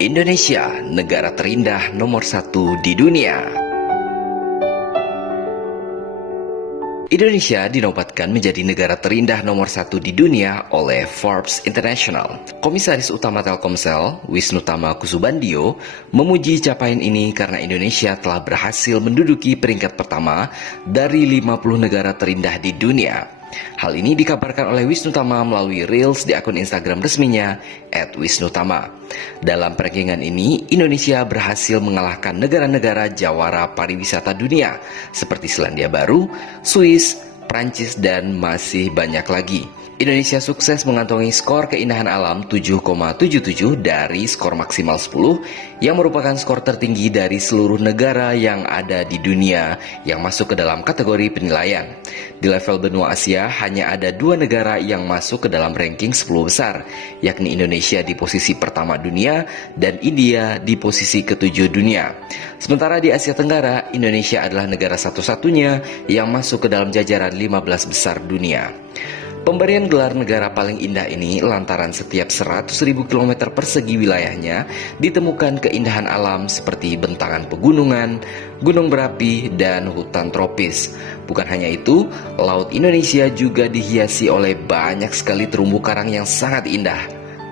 Indonesia, negara terindah nomor 1 di dunia. Indonesia dinobatkan menjadi negara terindah nomor 1 di dunia oleh Forbes International. Komisaris Utama Telkomsel, Wisnutama Kusubandio, memuji capaian ini karena Indonesia telah berhasil menduduki peringkat pertama dari 50 negara terindah di dunia. Hal ini dikabarkan oleh Wisnutama melalui Reels di akun Instagram resminya @wisnutama. Dalam rankingan ini, Indonesia berhasil mengalahkan negara-negara jawara pariwisata dunia seperti Selandia Baru, Swiss, Prancis, dan masih banyak lagi. Indonesia sukses mengantongi skor keindahan alam 7,77 dari skor maksimal 10 yang merupakan skor tertinggi dari seluruh negara yang ada di dunia yang masuk ke dalam kategori penilaian. Di level benua Asia hanya ada 2 negara yang masuk ke dalam ranking 10 besar, yakni Indonesia di posisi pertama dunia dan India di posisi ke-7 dunia. Sementara di Asia Tenggara, Indonesia adalah negara satu-satunya yang masuk ke dalam jajaran 15 besar dunia. Pemberian gelar negara paling indah ini lantaran setiap 100.000 km persegi wilayahnya ditemukan keindahan alam seperti bentangan pegunungan, gunung berapi, dan hutan tropis. Bukan hanya itu, laut Indonesia juga dihiasi oleh banyak sekali terumbu karang yang sangat indah.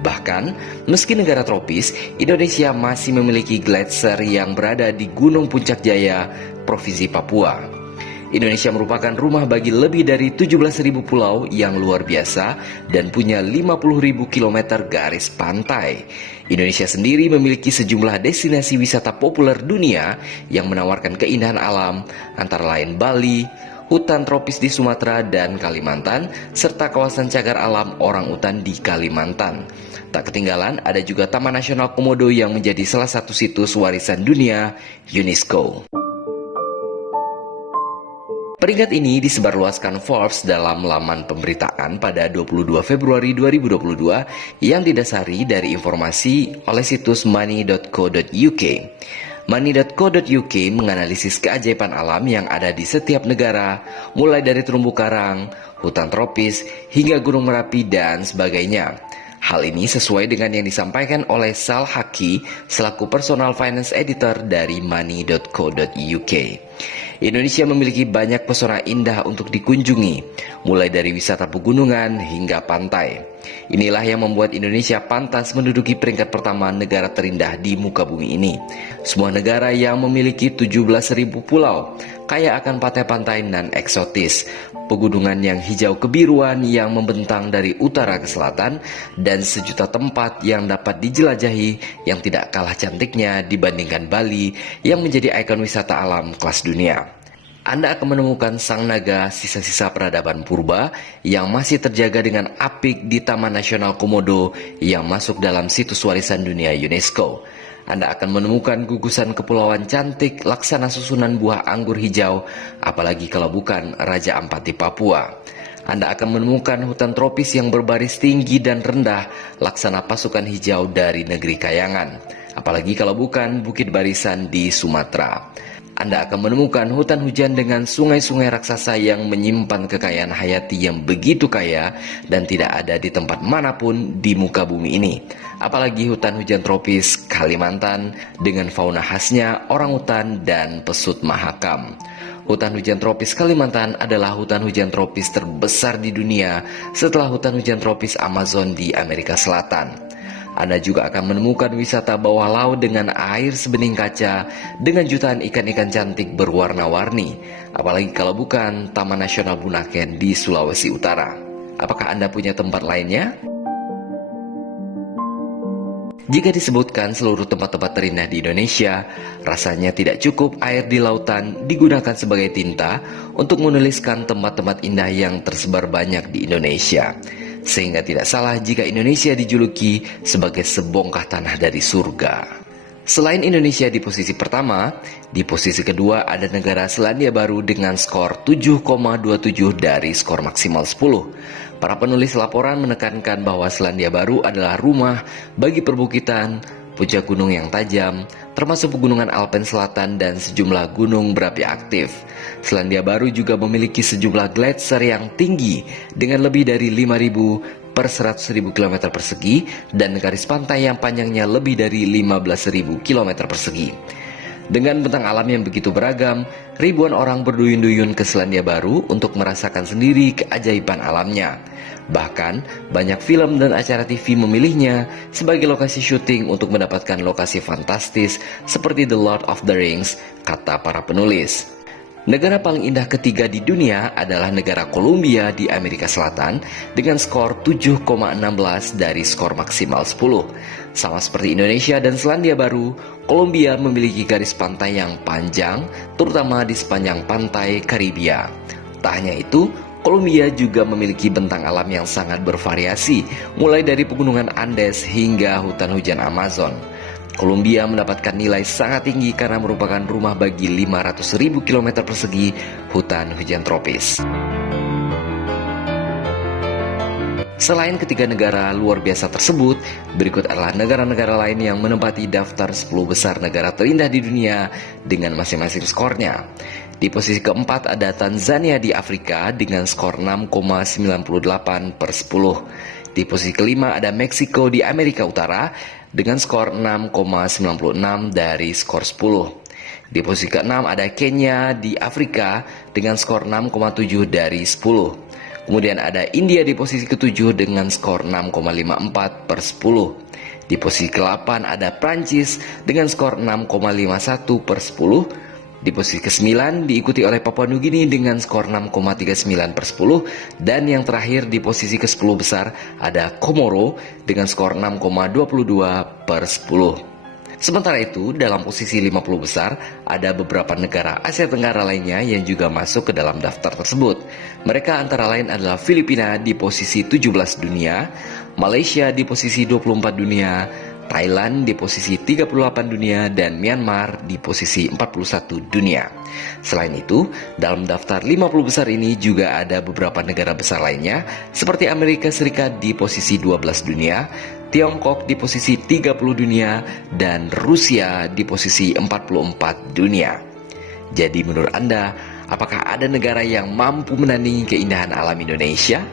Bahkan, meski negara tropis, Indonesia masih memiliki gletser yang berada di Gunung Puncak Jaya, Provinsi Papua. Indonesia merupakan rumah bagi lebih dari 17.000 pulau yang luar biasa dan punya 50.000 km garis pantai. Indonesia sendiri memiliki sejumlah destinasi wisata populer dunia yang menawarkan keindahan alam, antara lain Bali, hutan tropis di Sumatera dan Kalimantan, serta kawasan cagar alam orangutan di Kalimantan. Tak ketinggalan, ada juga Taman Nasional Komodo yang menjadi salah satu situs warisan dunia UNESCO. Peringkat ini disebarluaskan Forbes dalam laman pemberitaan pada 22 Februari 2022 yang didasari dari informasi oleh situs money.co.uk. Money.co.uk menganalisis keajaiban alam yang ada di setiap negara, mulai dari terumbu karang, hutan tropis, hingga gunung Merapi dan sebagainya. Hal ini sesuai dengan yang disampaikan oleh Sal Haki selaku personal finance editor dari money.co.uk. Indonesia memiliki banyak pesona indah untuk dikunjungi, mulai dari wisata pegunungan hingga pantai. Inilah yang membuat Indonesia pantas menduduki peringkat pertama negara terindah di muka bumi ini. Sebuah negara yang memiliki 17.000 pulau, kaya akan pantai-pantai nan eksotis, pegunungan yang hijau kebiruan yang membentang dari utara ke selatan, dan sejuta tempat yang dapat dijelajahi yang tidak kalah cantiknya dibandingkan Bali yang menjadi ikon wisata alam kelas dunia. Anda akan menemukan sang naga, sisa-sisa peradaban purba yang masih terjaga dengan apik di Taman Nasional Komodo yang masuk dalam situs warisan dunia UNESCO. Anda akan menemukan gugusan kepulauan cantik laksana susunan buah anggur hijau, apalagi kalau bukan Raja Ampat di Papua. Anda akan menemukan hutan tropis yang berbaris tinggi dan rendah laksana pasukan hijau dari negeri Kayangan, apalagi kalau bukan Bukit Barisan di Sumatera. Anda akan menemukan hutan hujan dengan sungai-sungai raksasa yang menyimpan kekayaan hayati yang begitu kaya dan tidak ada di tempat manapun di muka bumi ini. Apalagi hutan hujan tropis Kalimantan dengan fauna khasnya orangutan dan pesut mahakam. Hutan hujan tropis Kalimantan adalah hutan hujan tropis terbesar di dunia setelah hutan hujan tropis Amazon di Amerika Selatan. Anda juga akan menemukan wisata bawah laut dengan air sebening kaca dengan jutaan ikan-ikan cantik berwarna-warni, apalagi kalau bukan Taman Nasional Bunaken di Sulawesi Utara. Apakah Anda punya tempat lainnya? Jika disebutkan seluruh tempat-tempat terindah di Indonesia, rasanya tidak cukup air di lautan digunakan sebagai tinta untuk menuliskan tempat-tempat indah yang tersebar banyak di Indonesia. Sehingga tidak salah jika Indonesia dijuluki sebagai sebongkah tanah dari surga. Selain Indonesia di posisi pertama, di posisi kedua ada negara Selandia Baru dengan skor 7,27 dari skor maksimal 10. Para penulis laporan menekankan bahwa Selandia Baru adalah rumah bagi perbukitan, puncak gunung yang tajam, termasuk pegunungan Alpen Selatan dan sejumlah gunung berapi aktif. Selandia Baru juga memiliki sejumlah gletser yang tinggi dengan lebih dari 5.000 per 100.000 km persegi dan garis pantai yang panjangnya lebih dari 15.000 km persegi. Dengan bentang alam yang begitu beragam, ribuan orang berduyun-duyun ke Selandia Baru untuk merasakan sendiri keajaiban alamnya. Bahkan, banyak film dan acara TV memilihnya sebagai lokasi syuting untuk mendapatkan lokasi fantastis seperti The Lord of the Rings, kata para penulis. Negara paling indah ketiga di dunia adalah negara Kolombia di Amerika Selatan dengan skor 7,16 dari skor maksimal 10. Sama seperti Indonesia dan Selandia Baru, Kolombia memiliki garis pantai yang panjang, terutama di sepanjang pantai Karibia. Tak hanya itu, Kolombia juga memiliki bentang alam yang sangat bervariasi, mulai dari pegunungan Andes hingga hutan hujan Amazon. Kolombia mendapatkan nilai sangat tinggi karena merupakan rumah bagi 500.000 km persegi hutan hujan tropis. Selain ketiga negara luar biasa tersebut, berikut adalah negara-negara lain yang menempati daftar 10 besar negara terindah di dunia dengan masing-masing skornya. Di posisi keempat ada Tanzania di Afrika dengan skor 6,98 per 10. Di posisi kelima ada Meksiko di Amerika Utara dengan skor 6,96 dari skor 10. Di posisi keenam ada Kenya di Afrika dengan skor 6,7 dari 10. Kemudian ada India di posisi ketujuh dengan skor 6,54 per 10. Di posisi ke-8 ada Prancis dengan skor 6,51 per 10. Di posisi ke-9 diikuti oleh Papua Nugini dengan skor 6,39 per 10. Dan yang terakhir di posisi ke-10 besar ada Komoro dengan skor 6,22 per 10. Sementara itu, dalam posisi 50 besar, ada beberapa negara Asia Tenggara lainnya yang juga masuk ke dalam daftar tersebut. Mereka antara lain adalah Filipina di posisi 17 dunia, Malaysia di posisi 24 dunia, Thailand di posisi 38 dunia, dan Myanmar di posisi 41 dunia. Selain itu, dalam daftar 50 besar ini juga ada beberapa negara besar lainnya, seperti Amerika Serikat di posisi 12 dunia, Tiongkok di posisi 30 dunia, dan Rusia di posisi 44 dunia. Jadi menurut Anda, apakah ada negara yang mampu menandingi keindahan alam Indonesia?